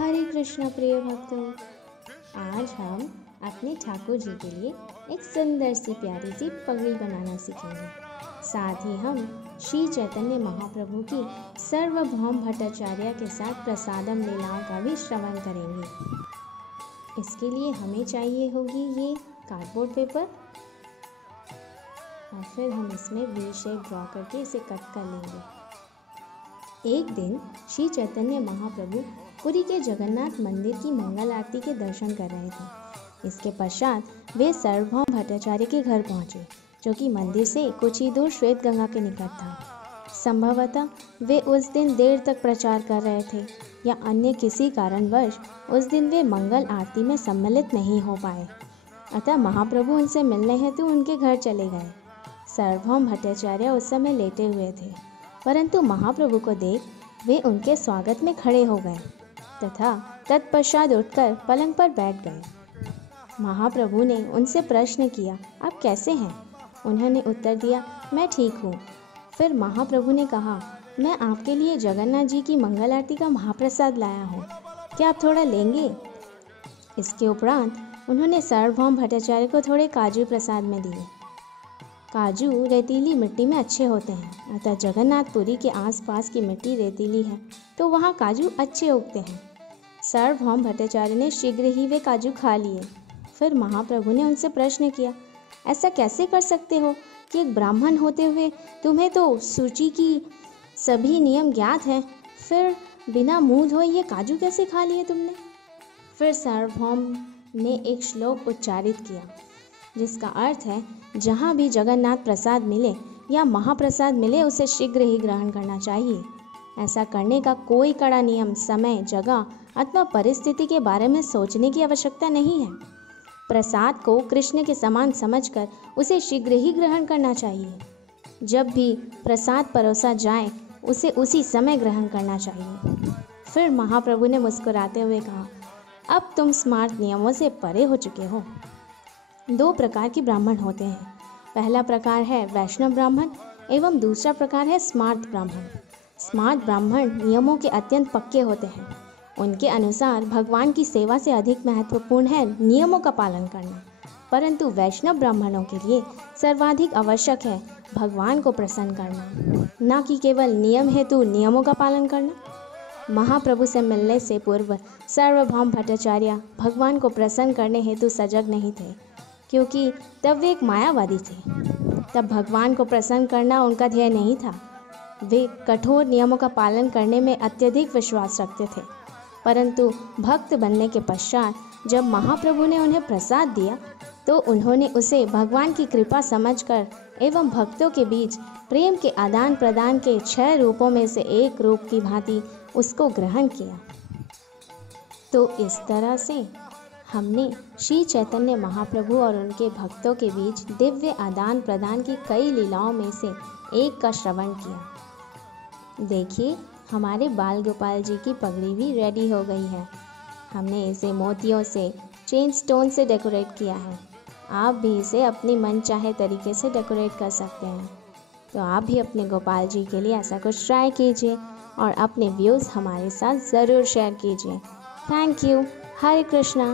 हरे कृष्णा प्रिय भक्तों, आज हम अपने ठाकुर जी के लिए एक सुंदर सी प्यारी सी पगड़ी बनाना सीखेंगे। साथ ही हम श्री चैतन्य महाप्रभु की सार्वभौम भट्टाचार्य के साथ प्रसादम लीलाओं का भी श्रवण करेंगे। इसके लिए हमें चाहिए होगी ये कार्डबोर्ड पेपर और फिर हम इसमें वी शेप ड्रॉ करके इसे कट कर लेंगे। एक दिन श्री चैतन्य महाप्रभु पुरी के जगन्नाथ मंदिर की मंगल आरती के दर्शन कर रहे थे। इसके पश्चात वे सार्वभौम भट्टाचार्य के घर पहुंचे, जो कि मंदिर से कुछ ही दूर श्वेत गंगा के निकट था। संभवतः वे उस दिन देर तक प्रचार कर रहे थे या अन्य किसी कारणवश उस दिन वे मंगल आरती में सम्मिलित नहीं हो पाए। अतः महाप्रभु उनसे मिलने हेतु उनके घर चले गए। सार्वभौम भट्टाचार्य उस समय लेटे हुए थे, परंतु महाप्रभु को देख वे उनके स्वागत में खड़े हो गए तथा तत्पश्चात उठकर पलंग पर बैठ गए। महाप्रभु ने उनसे प्रश्न किया, आप कैसे हैं? उन्होंने उत्तर दिया, मैं ठीक हूँ। फिर महाप्रभु ने कहा, मैं आपके लिए जगन्नाथ जी की मंगल आरती का महाप्रसाद लाया हूँ, क्या आप थोड़ा लेंगे? इसके उपरांत उन्होंने सार्वभौम भट्टाचार्य को थोड़े काजू प्रसाद में दिए। काजू रेतीली मिट्टी में अच्छे होते हैं, अतः जगन्नाथपुरी के आसपास की मिट्टी रेतीली है तो वहाँ काजू अच्छे उगते हैं। सार्वभौम भट्टाचार्य ने शीघ्र ही वे काजू खा लिए। फिर महाप्रभु ने उनसे प्रश्न किया, ऐसा कैसे कर सकते हो कि एक ब्राह्मण होते हुए तुम्हें तो सूची की सभी नियम ज्ञात हैं, फिर बिना मुँह धोए ये काजू कैसे खा लिए तुमने? फिर सार्वभौम ने एक श्लोक उच्चारित किया, जिसका अर्थ है, जहाँ भी जगन्नाथ प्रसाद मिले या महाप्रसाद मिले उसे शीघ्र ही ग्रहण करना चाहिए। ऐसा करने का कोई कड़ा नियम, समय, जगह अथवा परिस्थिति के बारे में सोचने की आवश्यकता नहीं है। प्रसाद को कृष्ण के समान समझकर उसे शीघ्र ही ग्रहण करना चाहिए। जब भी प्रसाद परोसा जाए उसे उसी समय ग्रहण करना चाहिए। फिर महाप्रभु ने मुस्कुराते हुए कहा, अब तुम स्मार्ट नियमों से परे हो चुके हो। दो प्रकार के ब्राह्मण होते हैं, पहला प्रकार है वैष्णव ब्राह्मण एवं दूसरा प्रकार है स्मार्त ब्राह्मण। स्मार्त ब्राह्मण नियमों के अत्यंत पक्के होते हैं। उनके अनुसार भगवान की सेवा से अधिक महत्वपूर्ण है नियमों का पालन करना, परंतु वैष्णव ब्राह्मणों के लिए सर्वाधिक आवश्यक है भगवान को प्रसन्न करना, न कि केवल नियम हेतु नियमों का पालन करना। महाप्रभु से मिलने से पूर्व सार्वभौम भट्टाचार्य भगवान को प्रसन्न करने हेतु सजग नहीं थे, क्योंकि तब वे एक मायावादी थे। तब भगवान को प्रसन्न करना उनका ध्येय नहीं था। वे कठोर नियमों का पालन करने में अत्यधिक विश्वास रखते थे, परंतु भक्त बनने के पश्चात जब महाप्रभु ने उन्हें प्रसाद दिया तो उन्होंने उसे भगवान की कृपा समझकर एवं भक्तों के बीच प्रेम के आदान प्रदान के 6 रूपों में से एक रूप की भांति उसको ग्रहण किया। तो इस तरह से हमने श्री चैतन्य महाप्रभु और उनके भक्तों के बीच दिव्य आदान प्रदान की कई लीलाओं में से एक का श्रवण किया। देखिए, हमारे बाल गोपाल जी की पगड़ी भी रेडी हो गई है। हमने इसे मोतियों से, चेन स्टोन से डेकोरेट किया है। आप भी इसे अपनी मनचाहे तरीके से डेकोरेट कर सकते हैं। तो आप भी अपने गोपाल जी के लिए ऐसा कुछ ट्राई कीजिए और अपने व्यूज़ हमारे साथ ज़रूर शेयर कीजिए। Thank you. हरे कृष्णा।